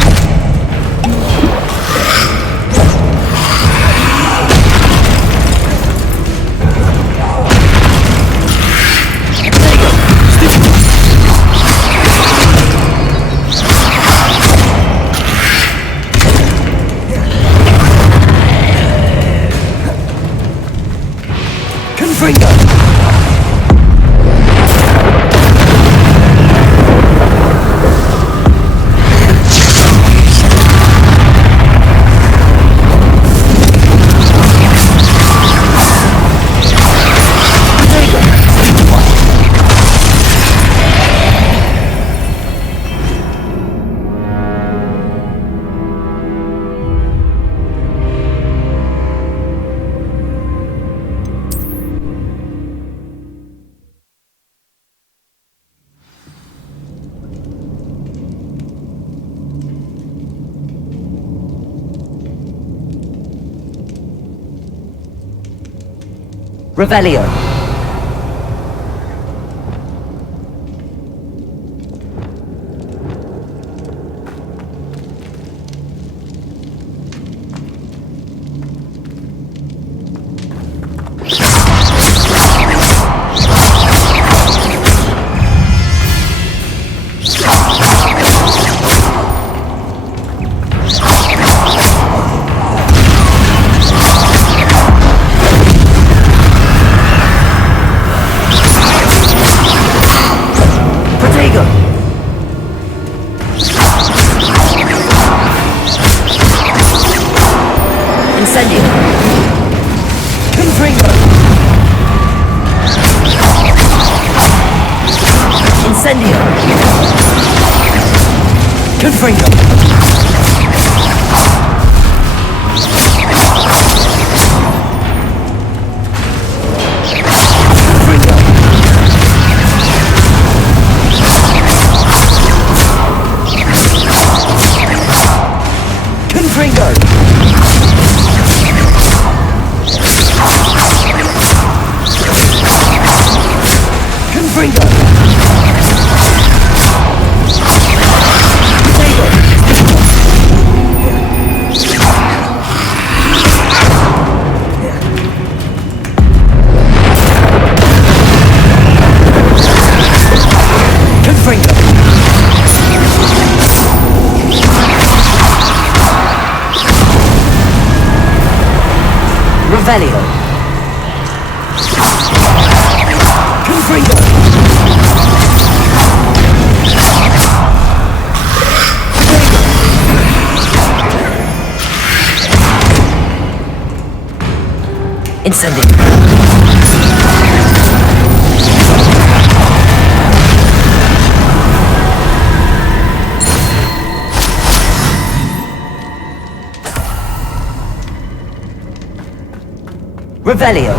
Revelio. Revelio. Incendio. Revelio.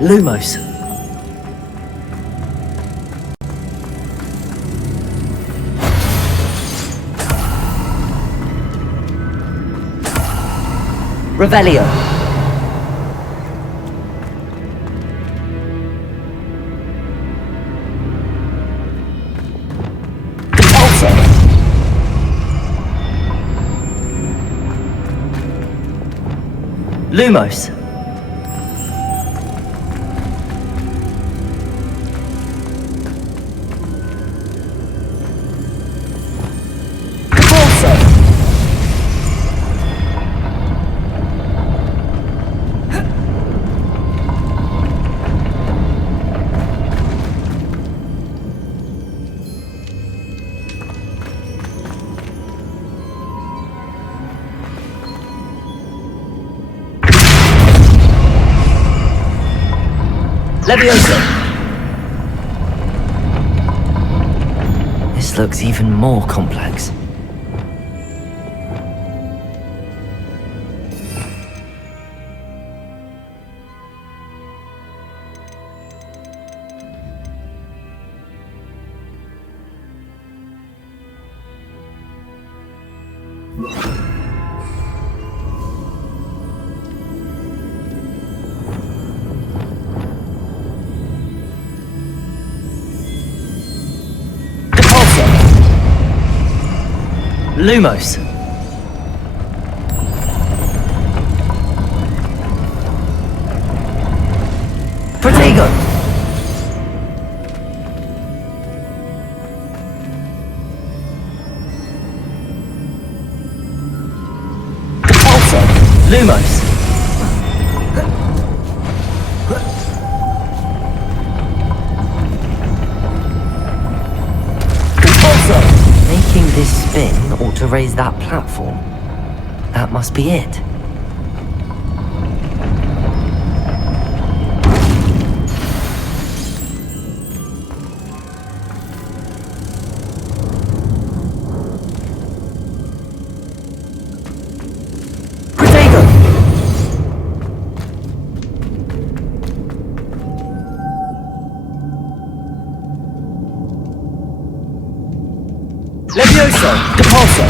Lumos. Revelio. Pulsar. Lumos. Leviosa. This looks even more complex. Lumos. Protego. Pulsar. Lumos. Making this spin ought to raise that platform. That must be it. Protego! Leviosa! Depulso!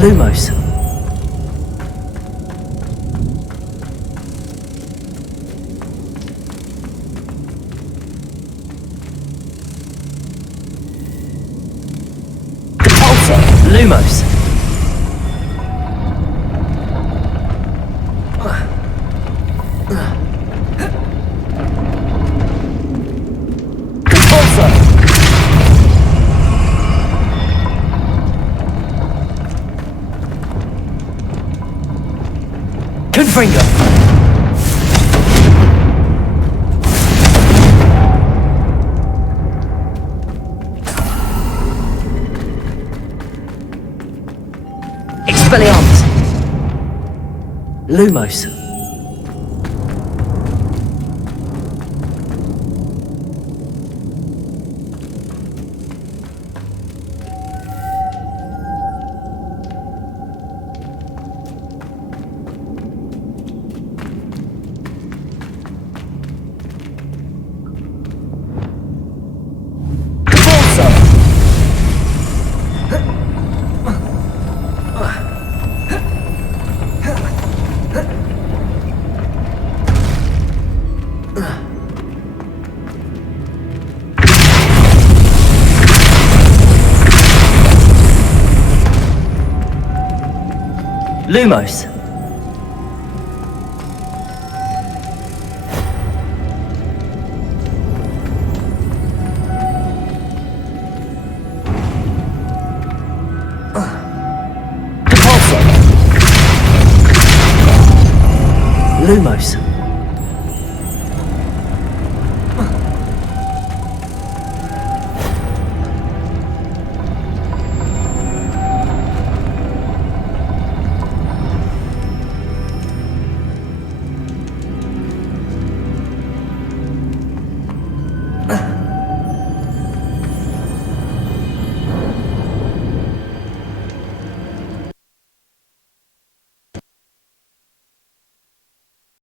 Lumos. Depulso! Lumos. Depulso! Confringo! Expelliarmus! Lumos! Lumos. Lumos.